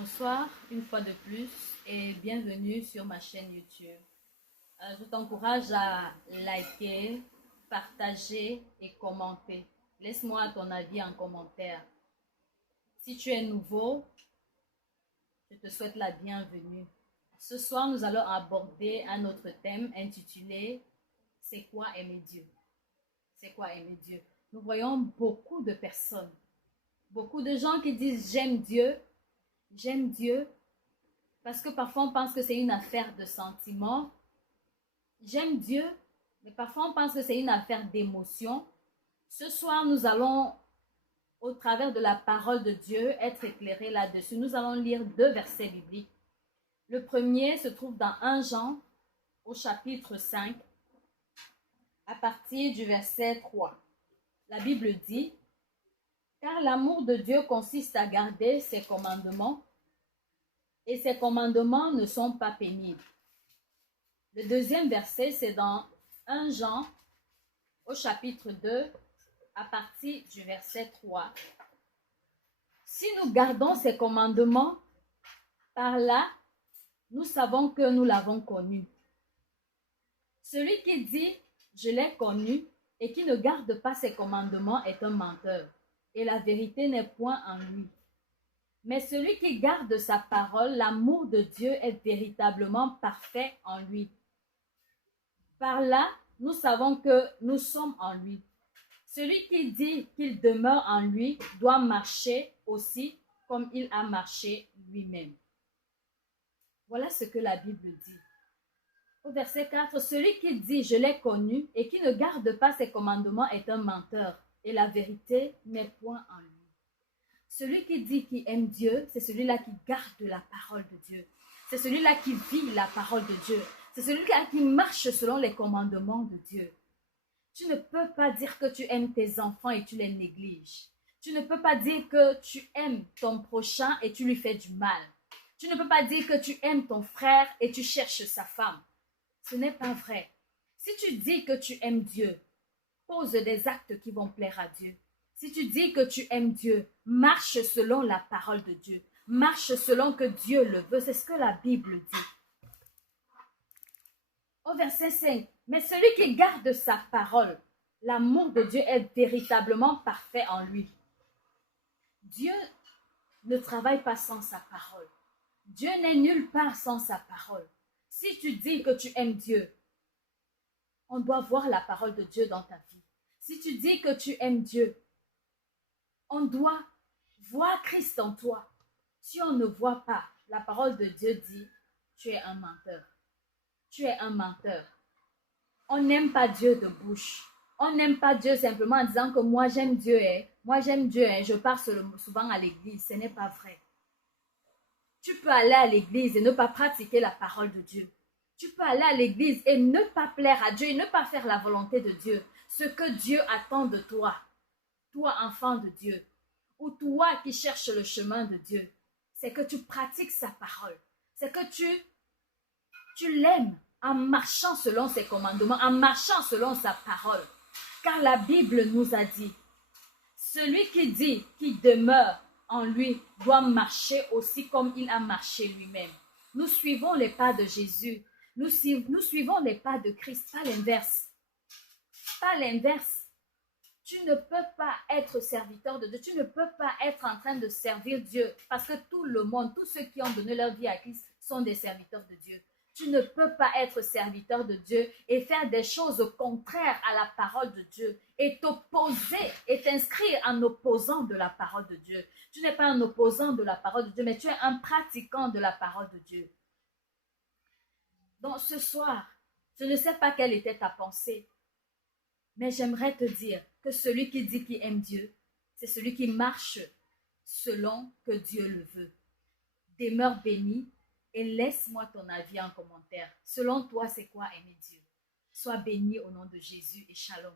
Bonsoir une fois de plus et bienvenue sur ma chaîne YouTube. Je t'encourage à liker, partager et commenter. Laisse-moi ton avis en commentaire. Si tu es nouveau, je te souhaite la bienvenue. Ce soir, nous allons aborder un autre thème intitulé « C'est quoi aimer Dieu ?» C'est quoi aimer Dieu? Nous voyons beaucoup de personnes, beaucoup de gens qui disent « J'aime Dieu », parce que parfois on pense que c'est une affaire de sentiments. J'aime Dieu, mais parfois on pense que c'est une affaire d'émotion. Ce soir, nous allons, au travers de la parole de Dieu, être éclairés là-dessus. Nous allons lire 2 versets bibliques. Le premier se trouve dans 1 Jean, au chapitre 5, à partir du verset 3. La Bible dit « Car l'amour de Dieu consiste à garder ses commandements, et ses commandements ne sont pas pénibles. » Le deuxième verset, c'est dans 1 Jean, au chapitre 2, à partir du verset 3. « Si nous gardons ses commandements, par là, nous savons que nous l'avons connu. Celui qui dit « Je l'ai connu » et qui ne garde pas ses commandements est un menteur, et la vérité n'est point en lui. Mais celui qui garde sa parole, l'amour de Dieu est véritablement parfait en lui. Par là, nous savons que nous sommes en lui. Celui qui dit qu'il demeure en lui doit marcher aussi comme il a marché lui-même. Voilà ce que la Bible dit. Au verset 4, celui qui dit « Je l'ai connu » et qui ne garde pas ses commandements est un menteur, et la vérité n'est point en lui. Celui qui dit qu'il aime Dieu, c'est celui-là qui garde la parole de Dieu. C'est celui-là qui vit la parole de Dieu. C'est celui-là qui marche selon les commandements de Dieu. Tu ne peux pas dire que tu aimes tes enfants et tu les négliges. Tu ne peux pas dire que tu aimes ton prochain et tu lui fais du mal. Tu ne peux pas dire que tu aimes ton frère et tu cherches sa femme. Ce n'est pas vrai. Si tu dis que tu aimes Dieu, pose des actes qui vont plaire à Dieu. Si tu dis que tu aimes Dieu, marche selon la parole de Dieu. Marche selon que Dieu le veut. C'est ce que la Bible dit. Au verset 5, « Mais celui qui garde sa parole, l'amour de Dieu est véritablement parfait en lui. » Dieu ne travaille pas sans sa parole. Dieu n'est nulle part sans sa parole. Si tu dis que tu aimes Dieu, on doit voir la parole de Dieu dans ta vie. Si tu dis que tu aimes Dieu, on doit voir Christ en toi. Si on ne voit pas, la parole de Dieu dit, tu es un menteur. Tu es un menteur. On n'aime pas Dieu de bouche. On n'aime pas Dieu simplement en disant que moi j'aime Dieu. Moi j'aime Dieu. Je pars souvent à l'église. Ce n'est pas vrai. Tu peux aller à l'église et ne pas pratiquer la parole de Dieu. Tu peux aller à l'église et ne pas plaire à Dieu et ne pas faire la volonté de Dieu. Ce que Dieu attend de toi, toi enfant de Dieu, ou toi qui cherches le chemin de Dieu, c'est que tu pratiques sa parole. C'est que tu l'aimes en marchant selon ses commandements, en marchant selon sa parole. Car la Bible nous a dit, celui qui dit qu'il demeure en lui doit marcher aussi comme il a marché lui-même. Nous suivons les pas de Jésus. Nous suivons les pas de Christ, pas l'inverse. Pas l'inverse. Tu ne peux pas être serviteur de Dieu. Tu ne peux pas être en train de servir Dieu parce que tout le monde, tous ceux qui ont donné leur vie à Christ sont des serviteurs de Dieu. Tu ne peux pas être serviteur de Dieu et faire des choses contraires à la parole de Dieu et t'opposer et t'inscrire en opposant de la parole de Dieu. Tu n'es pas un opposant de la parole de Dieu, mais tu es un pratiquant de la parole de Dieu. Donc ce soir, je ne sais pas quelle était ta pensée, mais j'aimerais te dire que celui qui dit qu'il aime Dieu, c'est celui qui marche selon que Dieu le veut. Demeure béni et laisse-moi ton avis en commentaire. Selon toi, c'est quoi aimer Dieu? Sois béni au nom de Jésus et shalom.